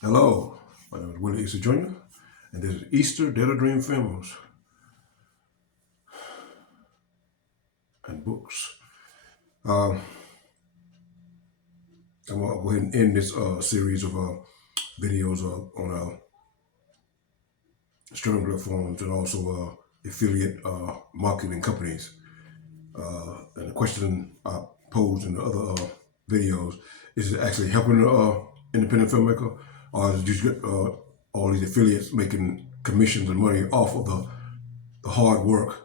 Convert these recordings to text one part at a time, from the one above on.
Hello, my name is Willie Easter Jr., and this is Easter Dead or Dream Films and Books. Um, I'm going to go ahead and end this series of videos on streaming platforms and also affiliate marketing companies. And the question I posed in the other videos is it actually helping the independent filmmaker, or is it just all these affiliates making commissions and money off of the hard work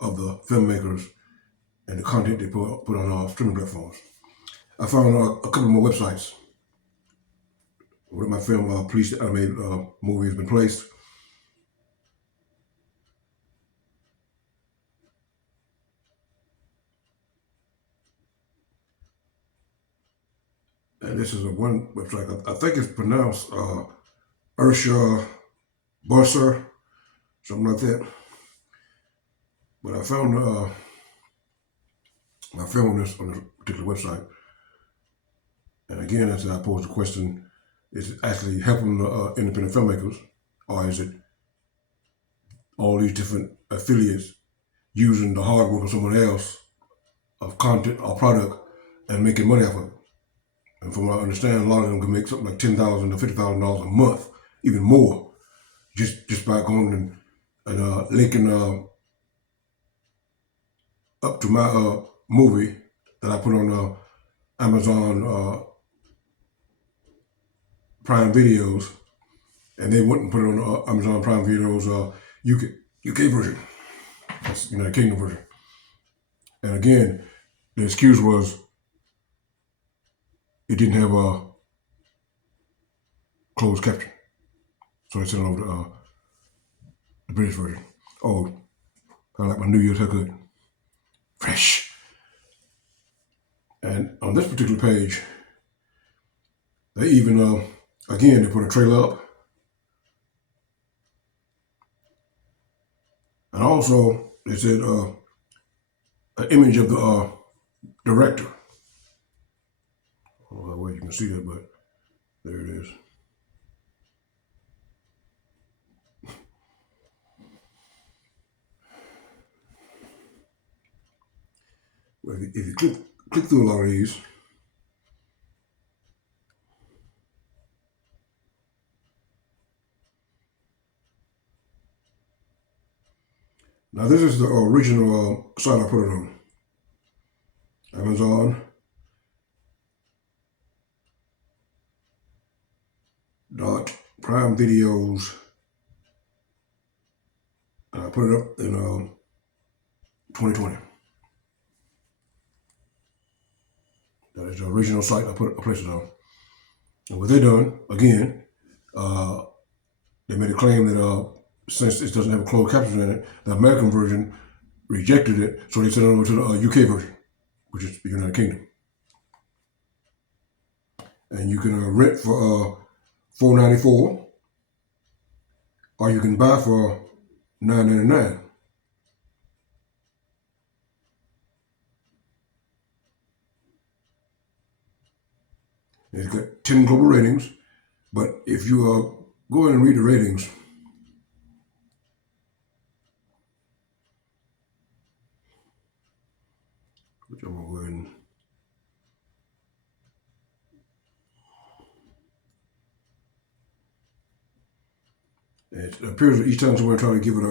of the filmmakers and the content they put on our streaming platforms? I found a couple more websites where my film Police Animated movie has been placed. And this is a one website. I think it's pronounced Ursha Busser, something like that. But I found my film on this particular website. And again, as I posed the question, is it actually helping the independent filmmakers, or is it all these different affiliates using the hard work of someone else of content or product and making money off of it? And from what I understand, a lot of them can make something like $10,000 to $50,000 a month, even more, just by going and linking up to my movie that I put on Amazon Prime Videos, and they wouldn't put it on Amazon Prime Videos UK version, that's United Kingdom version. And again, the excuse was it didn't have a closed caption, so they sent it over to the British version. Oh, kind of like my New Year's haircut, fresh. And on this particular page, they even again they put a trailer up, and also they said an image of the director. I don't know where you can see that, but there it is. Well, if you click through a lot of these, now this is the original site I put it on. Amazon dot Prime Videos. And I put it up in 2020. That is the original site I placed it on. And what they done again, uh, they made a claim that since it doesn't have a closed caption in it, the American version rejected it, so they sent it over to the UK version, which is the United Kingdom. And you can rent for $4.94, or you can buy for $9.99. It's got 10 global ratings, but if you go in and read the ratings, which I'm gonna go ahead and it appears that each time someone try to give it a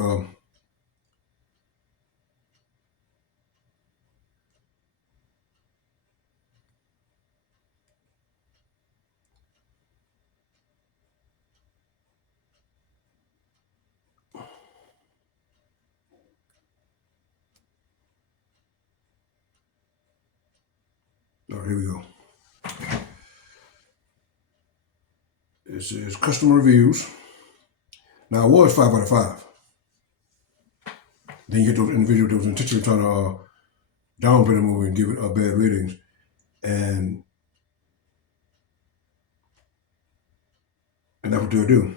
oh, here we go. It says customer reviews. Now it was 5 out of 5. Then you get those individuals that was intentionally trying to downplay the movie and give it bad ratings, and that's what they'll do.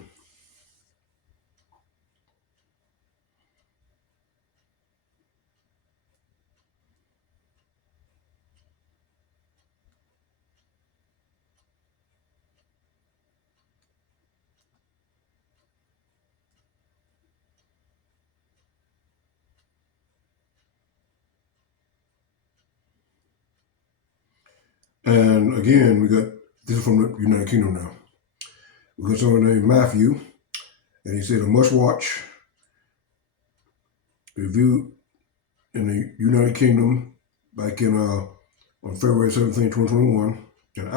And again, we got this is from the United Kingdom now. We got someone named Matthew, and he said a must-watch review in the United Kingdom back in on February 17, 2021. An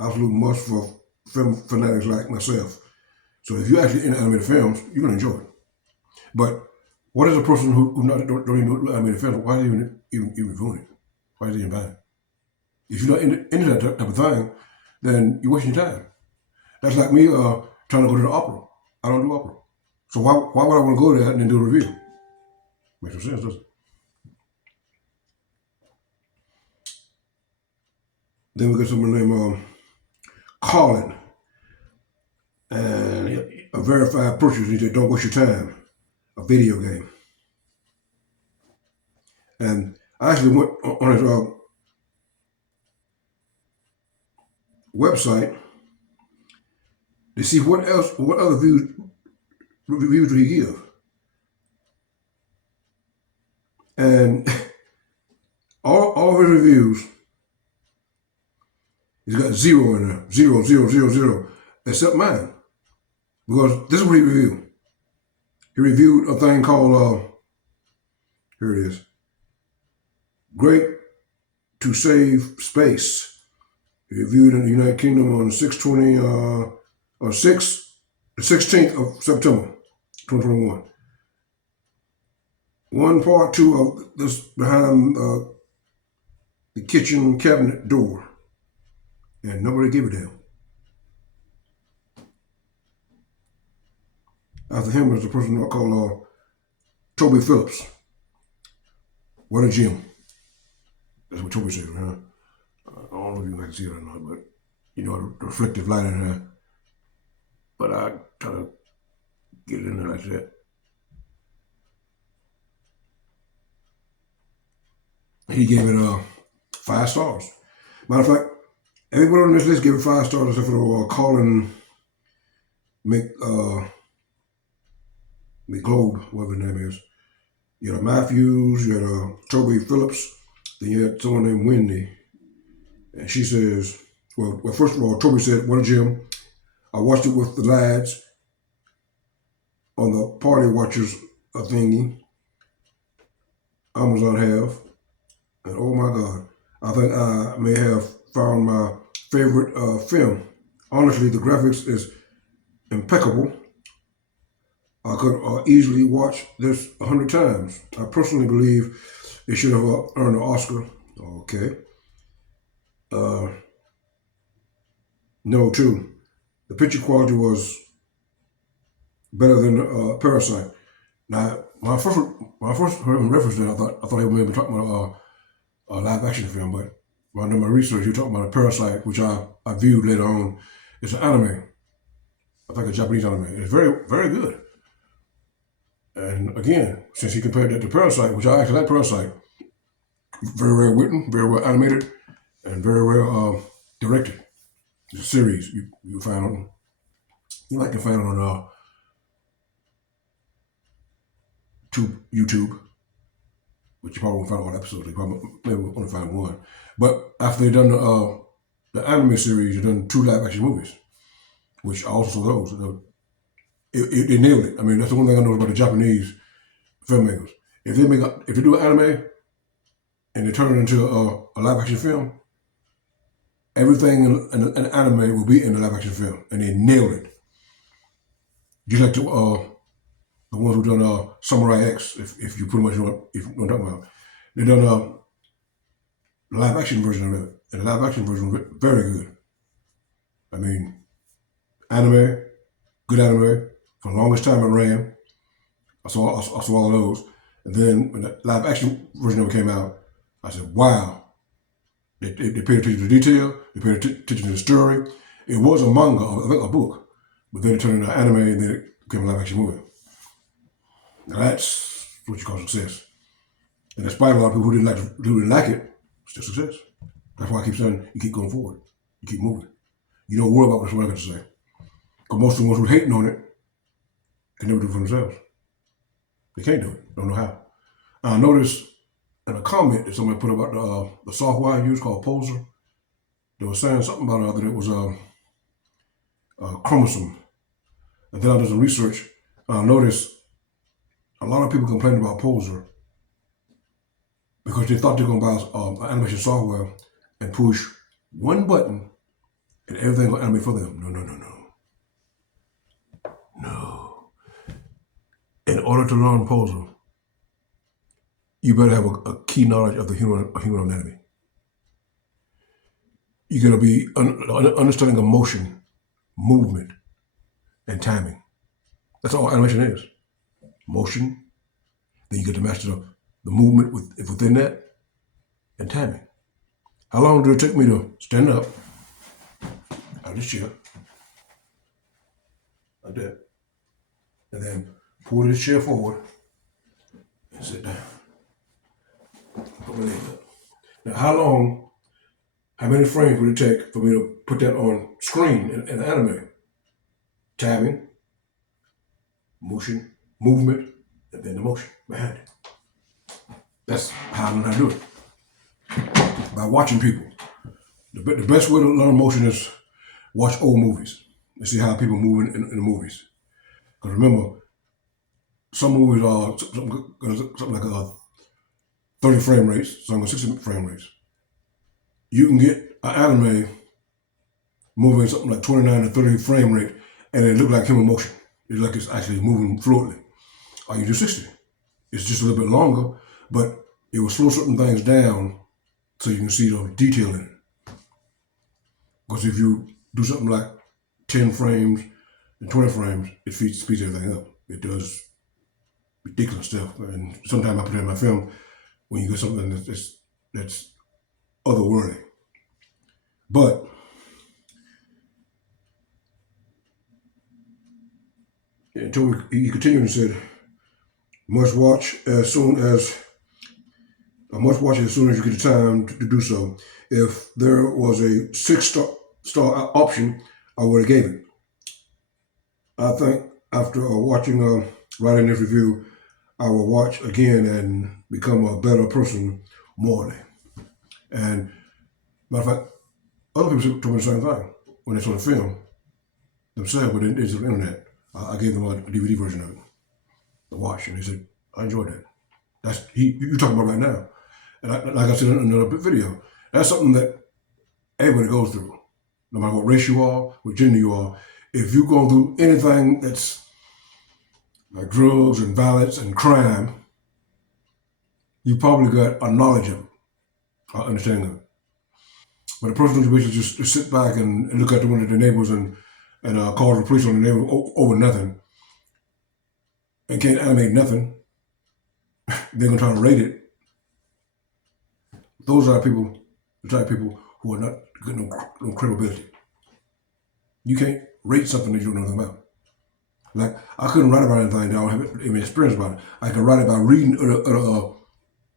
absolute must for film fanatics like myself. So if you're actually into animated films, you're gonna enjoy it. But what is a person who don't even know animated films? Why are they even viewing it? Why are they even buying it? If you're not into that type of thing, then you're wasting your time. That's like me trying to go to the opera. I don't do opera. So why would I want to go there and then do a review? Makes no sense, does it? Then we got someone named Colin. And a verified purchase. He said, don't waste your time. A video game. And I actually went on his website to see what other reviews do he give. And all of his reviews, he's got 0 in there. 0, 0, 0, 0. Except mine. Because this is what he reviewed. He reviewed a thing called, here it is, Great to Save Space. He reviewed in the United Kingdom on the 16th of September, 2021. One part 2 of this behind the kitchen cabinet door. And nobody gave a damn. After him is a person called Toby Phillips. What a gem. That's what Toby said, huh? I don't know if you can see it or not, but you know, the reflective light in there. But I try to get it in there like that. He gave it 5 stars. Matter of fact, everyone on this list gave it 5 stars except for Colin McGlobe, whatever his name is. You had Matthews, you had Toby Phillips, then you had someone named Wendy. And she says, well, first of all, Toby said, what a gem. I watched it with the lads on the Party Watchers thingy. Amazon have. And oh my God, I think I may have found my favorite film. Honestly, the graphics is impeccable. I could easily watch this 100 times. I personally believe it should have earned an Oscar. Okay. No, too. The picture quality was better than Parasite. Now, when I first heard him reference that, I thought he may be talking about a live action film, but when I did my research, he talking about a Parasite, which I viewed later on. It's an anime. I think a Japanese anime. It's very, very good. And again, since he compared that to Parasite, which I actually like Parasite, very well written, very well animated, and very well directed. It's a series you find on, you might can find it on YouTube, but you probably won't find all episodes. You probably maybe only find one. But after they done the anime series, they done 2 live action movies, which I also saw those. They nailed it. I mean, that's the one thing I know about the Japanese filmmakers. If they do an anime and they turn it into a live action film, everything in an anime will be in the live action film, and they nailed it. Just like the ones who done Samurai X, if you pretty much know what I'm talking about. They done the live action version of it, and the live action version was very good. I mean, good anime. For the longest time it ran. I saw all of those. And then when the live action version of it came out, I said, wow. They paid attention to detail, they paid attention to the story. It was a manga, I think a book, but then it turned into anime and then it became a live action movie. Now that's what you call success. And despite a lot of people who didn't like it, it's still success. That's why I keep saying you keep going forward. You keep moving. You don't worry about what someone else got to say. Because most of the ones who are hating on it can never do it for themselves. They can't do it. Don't know how. I noticed in a comment that somebody put about the software I use called Poser. They were saying something about that it was a chromosome. And then I did some research, and I noticed a lot of people complained about Poser because they thought they were going to buy animation software and push one button and everything will animate for them. No. In order to learn Poser, you better have a key knowledge of the human anatomy. You got to be understanding of motion, movement, and timing. That's all animation is. Motion, then you get to master the movement within that, and timing. How long did it take me to stand up out of this chair, like that, and then pull this chair forward and sit down? Put my leg up. Now, how many frames would it take for me to put that on screen in the anime? Timing, motion, movement, and then the motion behind it. That's how I learn how to do it. By watching people. The best way to learn motion is watch old movies and see how people move in the movies. Because remember, some movies are something like 30 frame rates, some are 60 frame rates. You can get an anime moving something like 29 to 30 frame rate and it look like human motion. It's like it's actually moving fluidly. Or you do 60. It's just a little bit longer, but it will slow certain things down so you can see the detail in it. Because if you do something like 10 frames and 20 frames, it speeds everything up. It does ridiculous stuff. And sometimes I put it in my film when you get something that's otherworldly. But he continued and said, must watch as soon as you get the time to do so. If there was a 6-star option, I would have gave it. I think after writing this review, I will watch again and become a better person morally. And matter of fact, other people told me the same thing when they saw the film themselves, but it's on the internet. I gave them a DVD version of it to watch, and they said, I enjoyed that. That's you're talking about right now. And like I said in another video, that's something that everybody goes through. No matter what race you are, what gender you are, if you're going through anything that's like drugs and violence and crime, you probably got a knowledge of it, an understanding of it. But a person who basically just sit back and look out the window of the neighbors and call the police on the neighbor over nothing and can't animate nothing, they're going to try to rate it. Those are the type of people who are not good no credibility. You can't rate something that you don't know nothing about. Like, I couldn't write about anything that I don't have any experience about it. I can write about reading other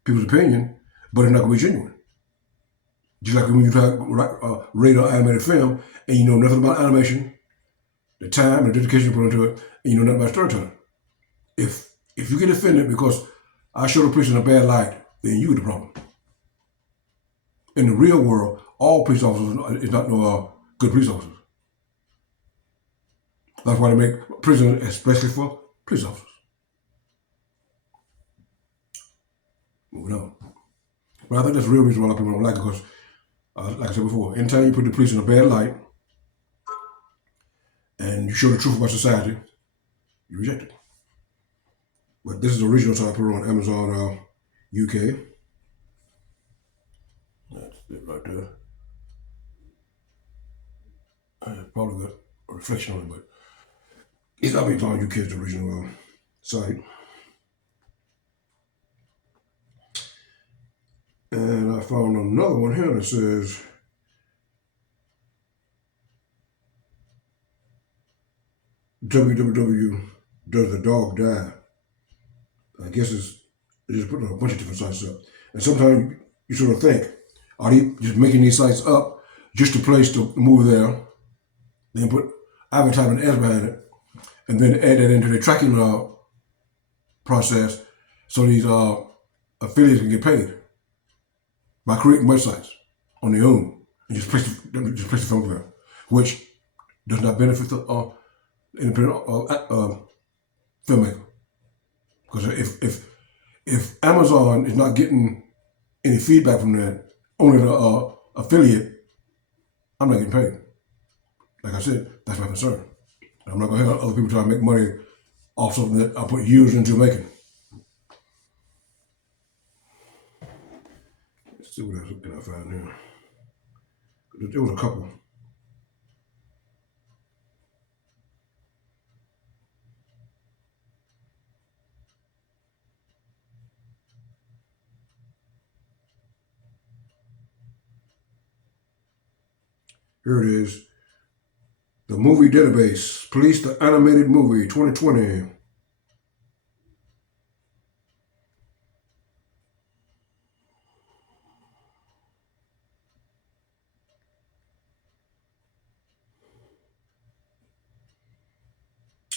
people's opinion, but it's not going to be genuine. Just like when you try to rate an animated film and you know nothing about animation, the time, the dedication you put into it, and you know nothing about storytelling. If you get offended because I show the police in a bad light, then you the problem. In the real world, all police officers is not no good police officers. That's why they make prison especially for police officers. Moving on. But I think that's the real reason why a lot of people don't like it, because, like I said before, anytime you put the police in a bad light and you show the truth about society, you reject it. But this is the original, so I put it on Amazon UK. That's it right there. I probably got a reflection on it, but it's not Amazon UK is the original site. And I found another one here that says, www. Does the dog die? I guess they just put a bunch of different sites up. And sometimes you sort of think, are they just making these sites up just to place the movie there, then put advertising ads behind it, and then add that into the tracking process so these affiliates can get paid by creating websites on their own. and just place the film there, which does not benefit the independent filmmaker. Because if Amazon is not getting any feedback from that, only the affiliate, I'm not getting paid. Like I said, that's my concern. I'm not gonna have other people trying to make money off something that I put years into making. Let's see what else can I find here. There was a couple. Here it is. The Movie Database. Police the Animated Movie 2020.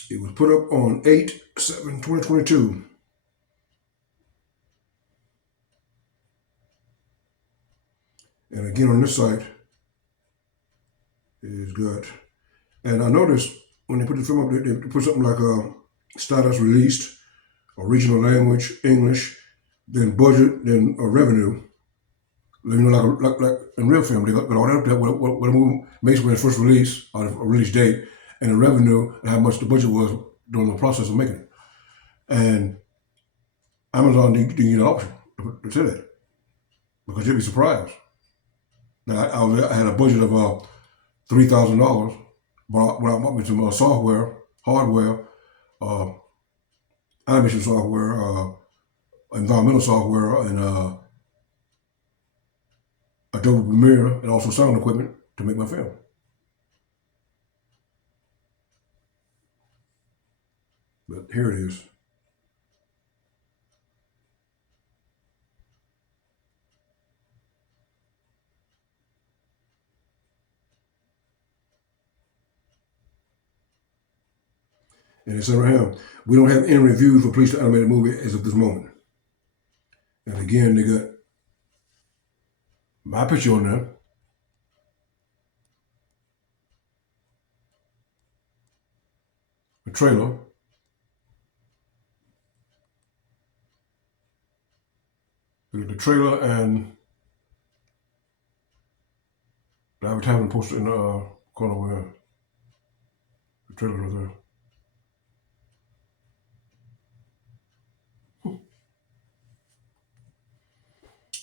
It was put up on 8/7/2022. And again on this site is good. And I noticed when they put the film up, they put something like status released, original language, English, then budget, then revenue. You know, like in real film, they got all that up there. What a movie makes when its first release, or a release date, and the revenue, and how much the budget was during the process of making it. And Amazon didn't get an option to say that because you'd be surprised. Now, I had a budget of $3,000, but when I bought me some software, hardware, uh, animation software, environmental software, and Adobe Premiere, and also sound equipment to make my film. But here it is. And it said right here, we don't have any reviews for Police the Animated Movie as of this moment. And again, they got my picture on there. The trailer. The trailer and the advertisement posted in the corner where the trailer was there.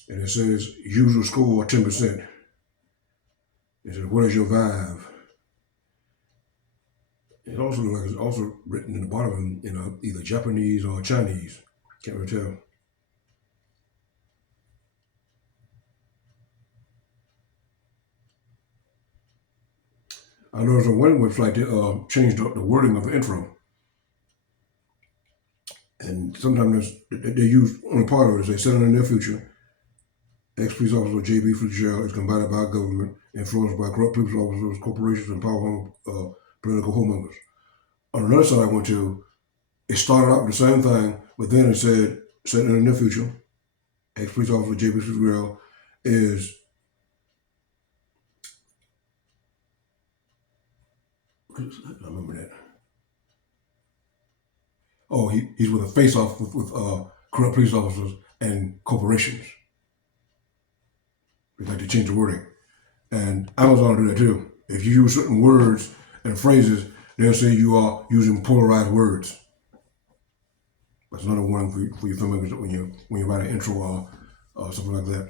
And it says usual score 10%. It says, what is your vibe? It also looks like it's also written in the bottom in either Japanese or Chinese. Can't really tell. I noticed on one website they changed the wording of the intro. And sometimes they use only part of it. They said in the near future, ex-police officer J.B. Fitzgerald is combated by government, influenced by corrupt police officers, corporations, and powerful political whoremongers. On another side I went to, it started out with the same thing, but then it said in the near future, ex-police officer J.B. Fitzgerald is I remember that. Oh, he's with a face-off with corrupt police officers and corporations. They like to change the wording. And Amazon do that too. If you use certain words and phrases, they'll say you are using polarized words. That's another warning for your filmmakers when you write an intro or something like that,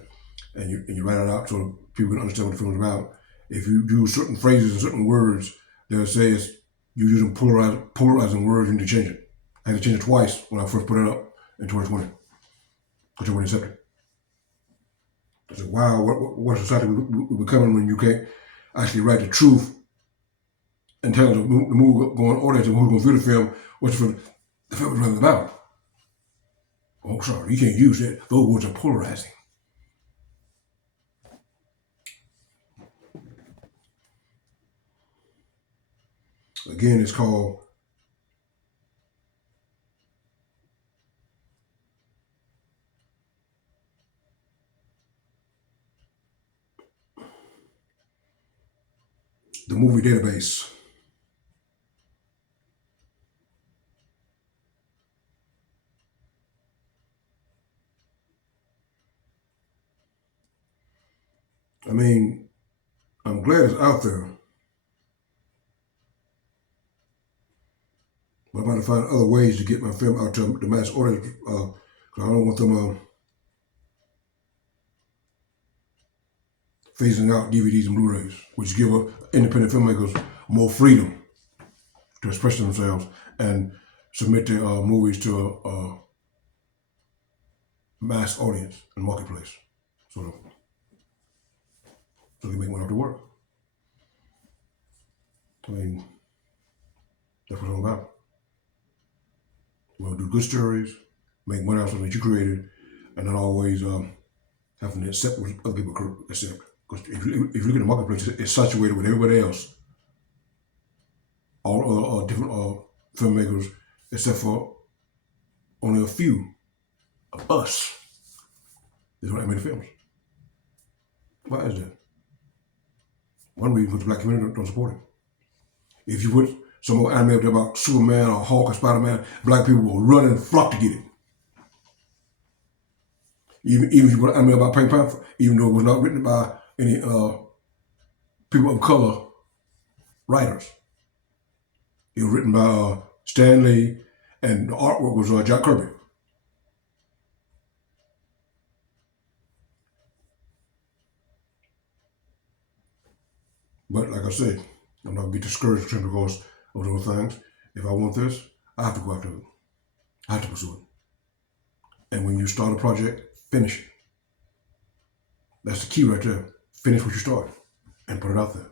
and you write it out so people can understand what the film is about. If you use certain phrases and certain words, they'll say you're using polarizing words. You need to change it. I had to change it twice when I first put it up in 2020 because they wouldn't accept it. I said, "Wow, what society we're becoming when you can't actually write the truth and tell the movie going audience and who's going to view the film what's the film is really about." Oh, sorry, you can't use that. Those words are polarizing. Again, it's called movie database. I mean, I'm glad it's out there, but I'm going to find other ways to get my film out to the mass audience. Because I don't want them phasing out DVDs and Blu-rays, which give independent filmmakers more freedom to express themselves and submit their movies to a mass audience and marketplace. So they make one have to work. I mean, that's what it's all about. You want to do good stories, make money out of something that you created, and not always having to accept what other people accept. Because if you look at the marketplace, it's saturated with everybody else. All other different filmmakers, except for only a few of us that don't animate films. Why is that? One reason is the black community don't support it. If you put some more anime up there about Superman or Hulk or Spider-Man, black people will run and flock to get it. Even if you put anime about Pink Panther, even though it was not written by any people of color writers. It was written by Stan Lee, and the artwork was Jack Kirby. But like I said, I'm not going to get discouraged because of those things. If I want this, I have to go after it. I have to pursue it. And when you start a project, finish it. That's the key right there. Finish what you started and put it out there.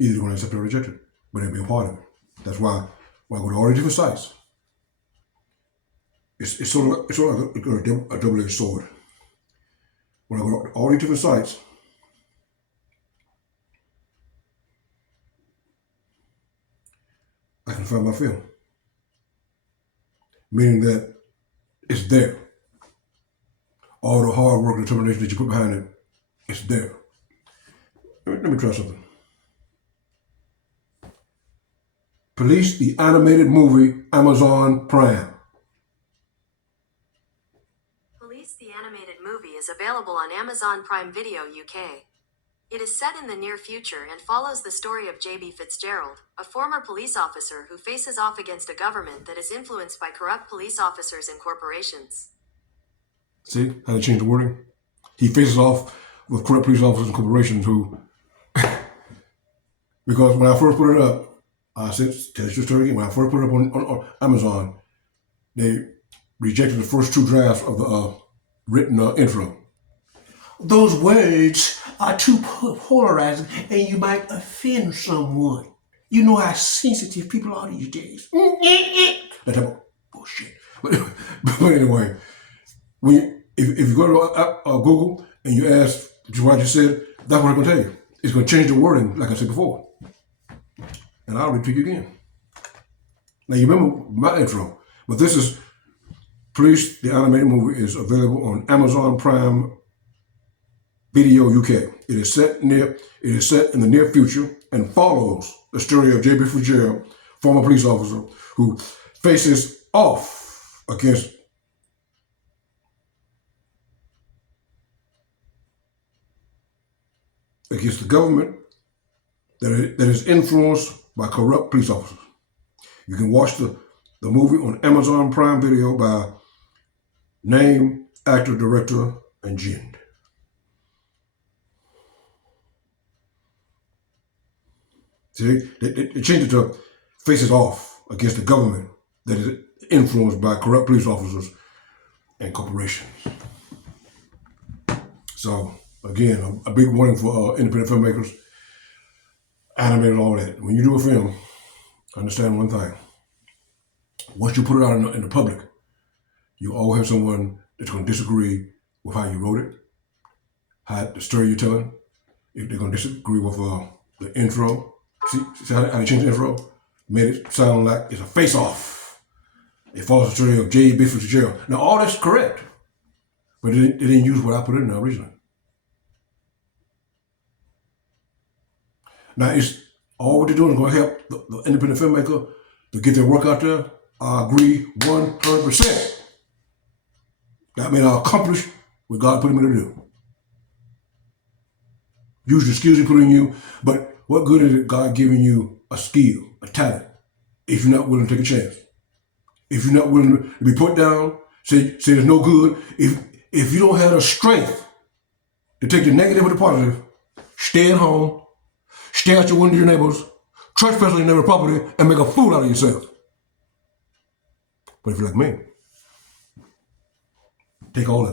Either you're going to accept it or reject it, but it'll be a part of it. That's why when I go to all the different sites, it's sort of like a double-edged sword. When I go to all these different sites, I can find my film. Meaning that it's there. All the hard work and determination that you put behind it, it's there. Let me try something. Police, the animated movie, Amazon Prime. Police, the animated movie is available on Amazon Prime Video UK. It is set in the near future and follows the story of J.B. Fitzgerald, a former police officer who faces off against a government that is influenced by corrupt police officers and corporations. See how they changed the wording? He faces off with corrupt police officers and corporations who, because when I first put it up, I said, tell you the story again, when I first put it up on Amazon, they rejected the first two drafts of the written intro. Those words are too polarizing and you might offend someone. You know how sensitive people are these days. That type of bullshit. But anyway, if you go to Google and you ask what I just said, that's what I'm going to tell you. It's going to change the wording, like I said before. And I'll repeat you again. Now, you remember my intro, but this is Police, the animated movie is available on Amazon Prime Video UK. It is set in the near future and follows the story of J.B. Fitzgerald, former police officer who faces off against the government that is influenced by corrupt police officers. You can watch the movie on Amazon Prime Video by name, actor, director, and gender. See, they changed it to faces off against the government that is influenced by corrupt police officers and corporations. So, again, a big warning for independent filmmakers, animators, all that. When you do a film, understand one thing. Once you put it out in the public, you always have someone that's going to disagree with how you wrote it, how the story you're telling. If they're going to disagree with the intro, see how they changed the intro? Made it sound like it's a face-off. It follows the story of J.B. Fitzgerald. Now, all that's correct, but they didn't use what I put in there originally. Now, all what they're doing is going to help the independent filmmaker to get their work out there. I agree 100%. That means I accomplish what God put me to do. Use the skills He put in you, but what good is it God giving you a skill, a talent, if you're not willing to take a chance? If you're not willing to be put down, say there's no good. If you don't have the strength to take the negative or the positive, stay at home, stare out your window of your neighbors, trespass on your neighbor's property, and make a fool out of yourself. But if you're like me, take all of it.